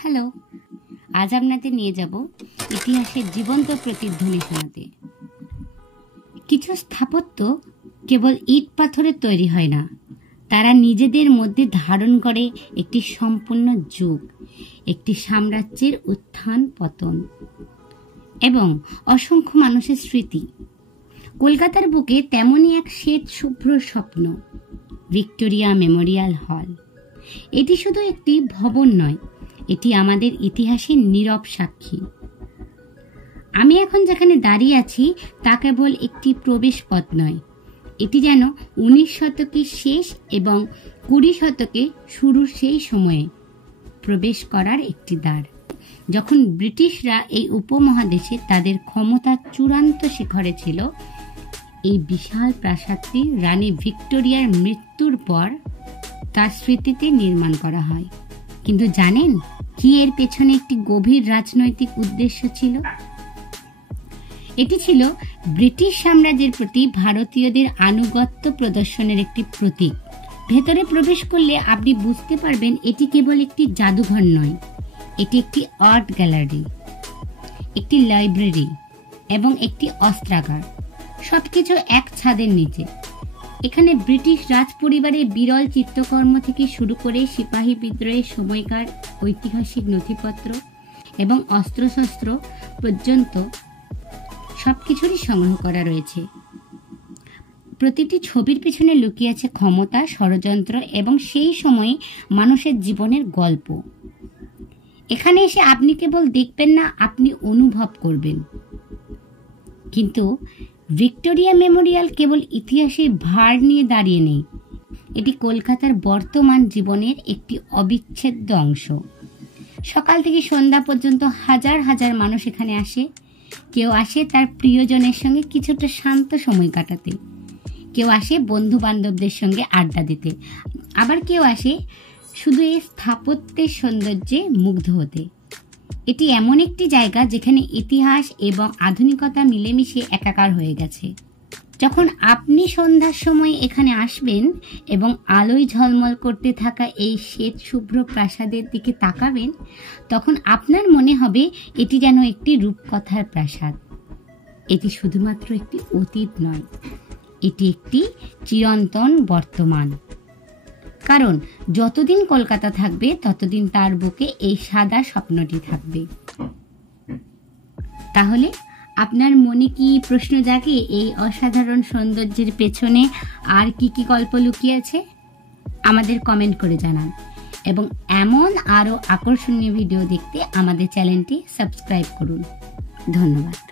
Hello, আজ আপনাদের নিয়ে যাব ইতিহাসের জীবন্ত প্রতিধ্বনি শোনাতে। কিছু স্থাপত্য কেবল ইট পাথরের তৈরি হয় না, তারা নিজেদের মধ্যে ধারণ করে একটি সম্পূর্ণ যুগ, একটি সাম্রাজ্যের উত্থান পতন এবং অসংখ্য মানুষের স্মৃতি। কলকাতার বুকে তেমনই এক শ্বেত শুভ্র স্বপ্ন, ভিক্টোরিয়া মেমোরিয়াল হল। এটি শুধু একটি ভবন নয়, এটি আমাদের ইতিহাসের নীরব সাক্ষী। আমি এখন যেখানে দাঁড়িয়ে আছি তা কেবল একটি প্রবেশ পথ নয়, এটি যেন 19 শতকের শেষ এবং 20 শতকে শুরুর সেই সময়ে প্রবেশ করার একটি দ্বার, যখন ব্রিটিশরা এই উপমহাদেশে তাদের ক্ষমতার চূড়ান্ত শিখরে ছিল। এই বিশাল প্রাসাদটি রানী ভিক্টোরিয়ার মৃত্যুর পর তার স্মৃতিতে নির্মাণ করা হয়। কিন্তু জানেন কি এর পেছনে একটি গভীর রাজনৈতিক উদ্দেশ্য ছিল? এটি ছিল ব্রিটিশ সাম্রাজ্যের প্রতি ভারতীয়দের আনুগত্য প্রদর্শনের একটি প্রতীক। ভেতরে প্রবেশ করলে আপনি বুঝতে পারবেন এটি কেবল একটি জাদুঘর নয়, এটি একটি আর্ট গ্যালারি, একটি লাইব্রেরি এবং একটি অস্ত্রাগার, সবকিছু এক ছাদের নিচে। এখানে ব্রিটিশ রাজ পরিবারের বিরল চিত্রকর্ম থেকে শুরু করে সিপাহী বিদ্রোহের সময়কার ঐতিহাসিক নথিপত্র এবং অস্ত্রশস্ত্র পর্যন্ত সবকিছুরই সংগ্রহ করা রয়েছে। প্রতিটি ছবির পেছনে লুকিয়ে আছে ক্ষমতা, ষড়যন্ত্র এবং সেই সময়ে মানুষের জীবনের গল্প। এখানে এসে আপনি কেবল দেখবেন না, আপনি অনুভব করবেন। কিন্তু ভিক্টোরিয়া মেমোরিয়াল কেবল ইতিহাসের ভার নিয়ে দাঁড়িয়ে নেই, এটি কলকাতার বর্তমান জীবনের একটি অবিচ্ছেদ্য অংশ। সকাল থেকে সন্ধ্যা পর্যন্ত হাজার হাজার মানুষ এখানে আসে। কেউ আসে তার প্রিয়জনের সঙ্গে কিছুটা শান্ত সময় কাটাতে, কেউ আসে বন্ধু বান্ধবদের সঙ্গে আড্ডা দিতে, আবার কেউ আসে শুধু এই স্থাপত্যের সৌন্দর্যে মুগ্ধ হতে। এটি এমন একটি জায়গা যেখানে ইতিহাস এবং আধুনিকতা মিলেমিশে একাকার হয়ে গেছে। যখন আপনি সন্ধ্যার সময় এখানে আসবেন এবং আলোয় ঝলমল করতে থাকা এই শ্বেত শুভ্র প্রাসাদের দিকে তাকাবেন, তখন আপনার মনে হবে এটি যেন একটি রূপকথার প্রাসাদ। এটি শুধুমাত্র একটি অতীত নয়, এটি একটি চিরন্তন বর্তমান। কারণ যতদিন কলকাতা থাকবে ততদিন তার বুকে এই সাদা স্বপ্নটি থাকবে। তাহলে আপনার মনে কি প্রশ্ন জাগে, এই অসাধারণ সৌন্দর্যের পেছনে আর কি কি গল্প লুকিয়ে আছে? আমাদের কমেন্ট করে জানান এবং এমন আরো আকর্ষণীয় ভিডিও দেখতে আমাদের চ্যানেলটি সাবস্ক্রাইব করুন। ধন্যবাদ।